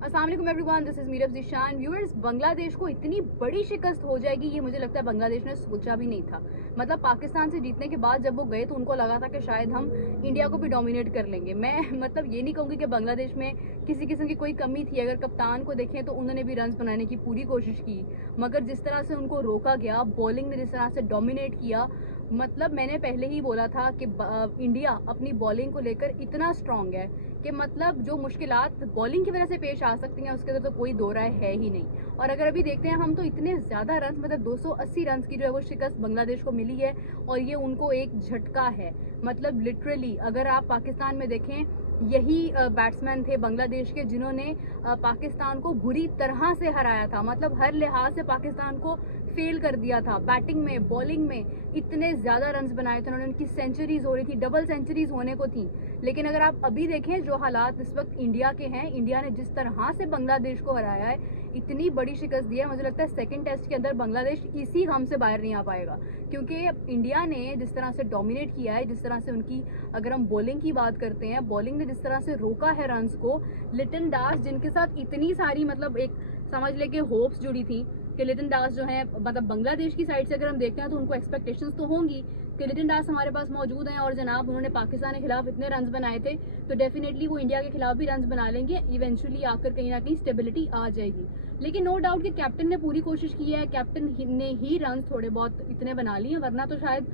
अस्सलाम वालेकुम everyone, this is Meerab Zeeshan. Viewers, Bangladesh को इतनी बड़ी शिकस्त हो जाएगी ये मुझे लगता है बांग्लादेश ने सोचा भी नहीं था। मतलब पाकिस्तान से जीतने के बाद जब वो गए तो उनको लगा था कि शायद हम इंडिया को भी डोमिनेट कर लेंगे। मैं मतलब ये नहीं कहूँगी कि बांग्लादेश में किसी किस्म की कोई कमी थी। अगर कप्तान को देखें तो उन्होंने भी रन बनाने की पूरी कोशिश की, मगर जिस तरह से उनको रोका गया, बॉलिंग ने जिस तरह से डोमिनेट किया, मतलब मैंने पहले ही बोला था कि इंडिया अपनी बॉलिंग को लेकर इतना स्ट्रांग है कि मतलब जो मुश्किलात बॉलिंग की वजह से पेश आ सकती हैं उसके अंदर तो कोई दो राय है ही नहीं। और अगर अभी देखते हैं हम तो इतने ज़्यादा रन, मतलब 280 रन की जो है वो शिकस्त बांग्लादेश को मिली है और ये उनको एक झटका है। मतलब लिटरली अगर आप पाकिस्तान में देखें, यही बैट्समैन थे बांग्लादेश के जिन्होंने पाकिस्तान को बुरी तरह से हराया था। मतलब हर लिहाज से पाकिस्तान को फेल कर दिया था, बैटिंग में, बॉलिंग में इतने ज़्यादा रन्स बनाए थे उन्होंने। उनकी सेंचुरीज हो रही थी, डबल सेंचुरीज होने को थी। लेकिन अगर आप अभी देखें जो हालात इस वक्त इंडिया के हैं, इंडिया ने जिस तरह से बांग्लादेश को हराया है, इतनी बड़ी शिकस्त दी है, मुझे लगता है सेकंड टेस्ट के अंदर बांग्लादेश इसी गम से बाहर नहीं आ पाएगा। क्योंकि इंडिया ने जिस तरह से डोमिनेट किया है, जिस तरह से उनकी, अगर हम बॉलिंग की बात करते हैं, बॉलिंग ने जिस तरह से रोका है रन्स को। लिटन दास जिनके साथ इतनी सारी मतलब एक समझ ले के होप्स जुड़ी थी कि लिटन दास जो है, मतलब बांग्लादेश की साइड से अगर हम देखते हैं तो उनको एक्सपेक्टेशंस तो होंगी कि लिटन दास हमारे पास मौजूद हैं और जनाब उन्होंने पाकिस्तान के खिलाफ इतने रन्स बनाए थे तो डेफिनेटली वो इंडिया के खिलाफ भी रन्स बना लेंगे। इवेंचुअली आकर कहीं ना कहीं स्टेबिलिटी आ जाएगी। लेकिन नो डाउट कि कैप्टन ने पूरी कोशिश की है, कैप्टन ने ही रन्स थोड़े बहुत इतने बना लिए, वरना तो शायद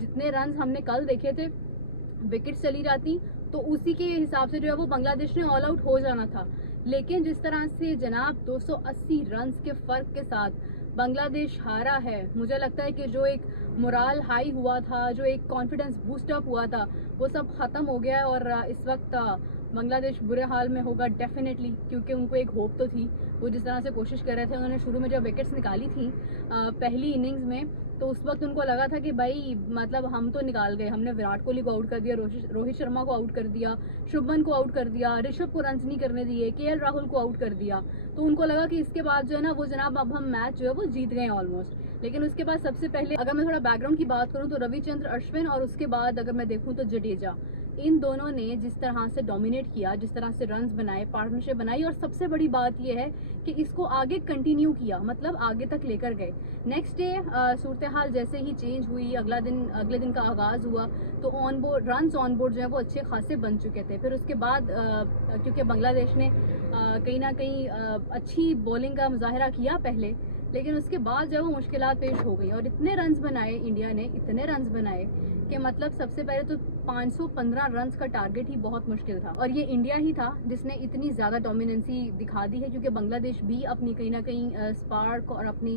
जितने रन्स हमने कल देखे थे, विकेट चली जाती तो उसी के हिसाब से जो है वो बांग्लादेश ने ऑल आउट हो जाना था। लेकिन जिस तरह से जनाब 280 रन के फर्क के साथ बांग्लादेश हारा है, मुझे लगता है कि जो एक मोराल हाई हुआ था, जो एक कॉन्फिडेंस बूस्ट अप हुआ था, वो सब खत्म हो गया है। और इस वक्त बांग्लादेश बुरे हाल में होगा डेफिनेटली, क्योंकि उनको एक होप तो थी। वो जिस तरह से कोशिश कर रहे थे, उन्होंने शुरू में जब विकेट्स निकाली थी पहली इनिंग्स में, तो उस वक्त उनको लगा था कि भाई मतलब हम तो निकाल गए, हमने विराट कोहली को आउट कर दिया, रोहित शर्मा को आउट कर दिया, शुभमन को आउट कर दिया, ऋषभ को रन नहीं करने दिए, केएल राहुल को आउट कर दिया। तो उनको लगा कि इसके बाद जो है ना वो जनाब अब हम मैच जो है वो जीत गए ऑलमोस्ट। लेकिन उसके बाद सबसे पहले अगर मैं थोड़ा बैकग्राउंड की बात करूं तो रविचंद्र अश्विन और उसके बाद अगर मैं देखूं तो जडेजा, इन दोनों ने जिस तरह से डोमिनेट किया, जिस तरह से रन्स बनाए, पार्टनरशिप बनाई, और सबसे बड़ी बात यह है कि इसको आगे कंटिन्यू किया, मतलब आगे तक लेकर गए। नेक्स्ट डे सूरत हाल जैसे ही चेंज हुई, अगले दिन का आगाज हुआ तो on board runs on board जो है वो अच्छे खासे बन चुके थे। फिर उसके बाद क्योंकि बांग्लादेश ने कहीं ना कहीं अच्छी बॉलिंग का मुजाहरा किया पहले, लेकिन उसके बाद जब वो मुश्किलात पेश हो गई और इतने रन्स बनाए इंडिया ने, इतने रन्स बनाए कि मतलब सबसे पहले तो 515 रन्स का टारगेट ही बहुत मुश्किल था। और ये इंडिया ही था जिसने इतनी ज़्यादा डोमिनेंसी दिखा दी है, क्योंकि बांग्लादेश भी अपनी कहीं ना कहीं स्पार्क और अपनी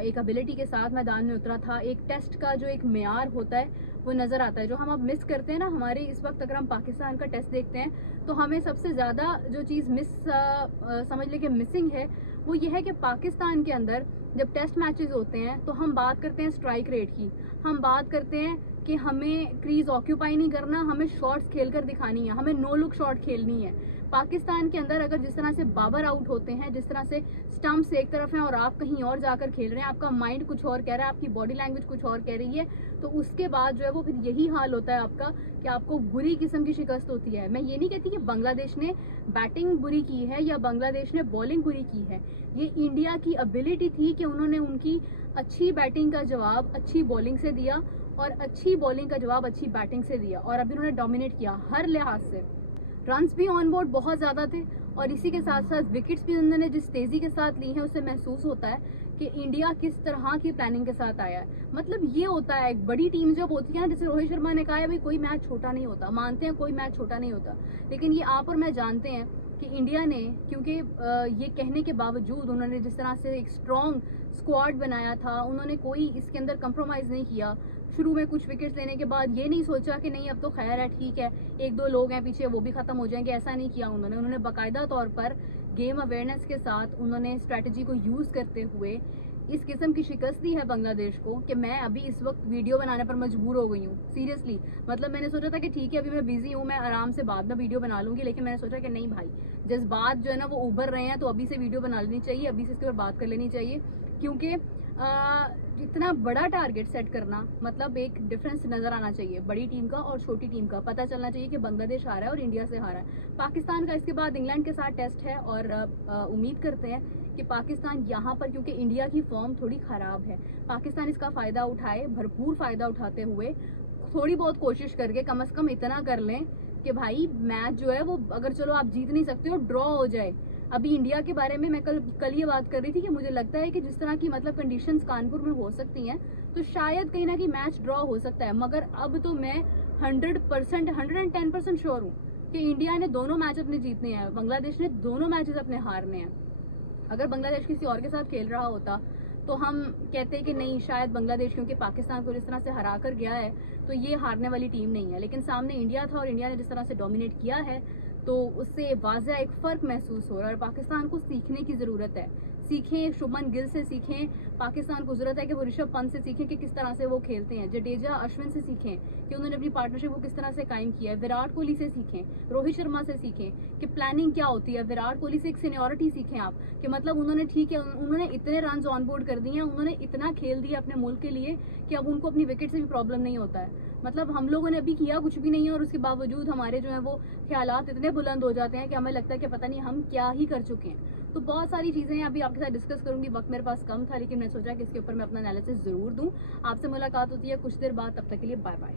एक एबिलिटी के साथ मैदान में उतरा था। एक टेस्ट का जो एक मेयार होता है वो नज़र आता है, जो हम अब मिस करते हैं ना। हमारे इस वक्त अगर हम पाकिस्तान का टेस्ट देखते हैं तो हमें सबसे ज़्यादा जो चीज़ समझ लें कि मिसिंग है वो ये है कि पाकिस्तान के अंदर जब टेस्ट मैचेस होते हैं तो हम बात करते हैं स्ट्राइक रेट की, हम बात करते हैं कि हमें क्रीज ऑक्यूपाई नहीं करना, हमें शॉट्स खेलकर दिखानी है, हमें नो लुक शॉट खेलनी है। पाकिस्तान के अंदर अगर जिस तरह से बाबर आउट होते हैं, जिस तरह से स्टंप्स एक तरफ हैं और आप कहीं और जाकर खेल रहे हैं, आपका माइंड कुछ और कह रहा है, आपकी बॉडी लैंग्वेज कुछ और कह रही है, तो उसके बाद जो है वो फिर यही हाल होता है आपका कि आपको बुरी किस्म की शिकस्त होती है। मैं ये नहीं कहती कि बांग्लादेश ने बैटिंग बुरी की है या बांग्लादेश ने बॉलिंग बुरी की है, ये इंडिया की एबिलिटी थी कि उन्होंने उनकी अच्छी बैटिंग का जवाब अच्छी बॉलिंग से दिया और अच्छी बॉलिंग का जवाब अच्छी बैटिंग से दिया, और अभी उन्होंने डोमिनेट किया हर लिहाज से। रन्स भी ऑन बोर्ड बहुत ज़्यादा थे और इसी के साथ साथ विकेट्स भी उन्होंने जिस तेज़ी के साथ ली हैं उससे महसूस होता है कि इंडिया किस तरह की प्लानिंग के साथ आया है। मतलब ये होता है एक बड़ी टीम जब होती है ना, जैसे रोहित शर्मा ने कहा है भाई कोई मैच छोटा नहीं होता, मानते हैं कोई मैच छोटा नहीं होता, लेकिन ये आप और मैं जानते हैं कि इंडिया ने, क्योंकि ये कहने के बावजूद उन्होंने जिस तरह से एक स्ट्रॉन्ग स्क्वाड बनाया था, उन्होंने कोई इसके अंदर कंप्रोमाइज़ नहीं किया। शुरू में कुछ विकेट्स लेने के बाद ये नहीं सोचा कि नहीं अब तो खैर है, ठीक है, एक दो लोग हैं पीछे वो भी खत्म हो जाएंगे, ऐसा नहीं किया उन्होंने बाकायदा तौर पर गेम अवेयरनेस के साथ उन्होंने स्ट्रैटेजी को यूज़ करते हुए इस किस्म की शिकस्त दी है बांग्लादेश को कि मैं अभी इस वक्त वीडियो बनाने पर मजबूर हो गई हूँ सीरियसली। मतलब मैंने सोचा था कि ठीक है अभी मैं बिजी हूँ, मैं आराम से बाद में वीडियो बना लूंगी, लेकिन मैंने सोचा कि नहीं भाई, जज्बात जो है ना वो उभर रहे हैं तो अभी से वीडियो बना लेनी चाहिए, अभी से इसके ऊपर बात कर लेनी चाहिए, क्योंकि इतना बड़ा टारगेट सेट करना, मतलब एक डिफरेंस नजर आना चाहिए बड़ी टीम का और छोटी टीम का। पता चलना चाहिए कि बांग्लादेश हारा है और इंडिया से हारा है। पाकिस्तान का इसके बाद इंग्लैंड के साथ टेस्ट है और उम्मीद करते हैं कि पाकिस्तान यहाँ पर, क्योंकि इंडिया की फॉर्म थोड़ी खराब है, पाकिस्तान इसका फायदा उठाए, भरपूर फायदा उठाते हुए थोड़ी बहुत कोशिश करके कम से कम इतना कर लें कि भाई मैच जो है वो, अगर चलो आप जीत नहीं सकते हो, ड्रॉ हो जाए। अभी इंडिया के बारे में मैं कल ये बात कर रही थी कि मुझे लगता है कि जिस तरह की मतलब कंडीशंस कानपुर में हो सकती हैं, तो शायद कहीं ना कहीं मैच ड्रॉ हो सकता है। मगर अब तो मैं 100%, 110% श्योर हूँ कि इंडिया ने दोनों मैच अपने जीतने हैं, बांग्लादेश ने दोनों मैचेस अपने हारने हैं। अगर बांग्लादेश किसी और के साथ खेल रहा होता तो हम कहते हैं कि नहीं, शायद बांग्लादेश क्योंकि पाकिस्तान को जिस तरह से हरा कर गया है तो ये हारने वाली टीम नहीं है। लेकिन सामने इंडिया था और इंडिया ने जिस तरह से डोमिनेट किया है तो उससे वाज़ह एक फ़र्क महसूस हो रहा है और पाकिस्तान को सीखने की ज़रूरत है। सीखें, शुभमन गिल से सीखें, पाकिस्तान को ज़रूरत है कि वो ऋषभ पंत से सीखें कि किस तरह से वो खेलते हैं, जडेजा अश्विन से सीखें कि उन्होंने अपनी पार्टनरशिप को किस तरह से कायम किया है, विराट कोहली से सीखें, रोहित शर्मा से सीखें कि प्लानिंग क्या होती है, विराट कोहली से एक सीनियरिटी सीखें आप कि मतलब उन्होंने, ठीक है, उन्होंने इतने रन ऑन बोर्ड कर दिए हैं, उन्होंने इतना खेल दिया अपने मुल्क के लिए कि अब उनको अपनी विकेट से भी प्रॉब्लम नहीं होता है। मतलब हम लोगों ने अभी किया कुछ भी नहीं है और उसके बावजूद हमारे जो है वो ख्यालात इतने बुलंद हो जाते हैं कि हमें लगता है कि पता नहीं हम क्या ही कर चुके हैं। तो बहुत सारी चीज़ें अभी आपके साथ डिस्कस करूंगी, वक्त मेरे पास कम था लेकिन मैं सोचा कि इसके ऊपर मैं अपना एनालिसिस ज़रूर दूं। आपसे मुलाकात होती है कुछ देर बाद, तब तक के लिए बाय बाय।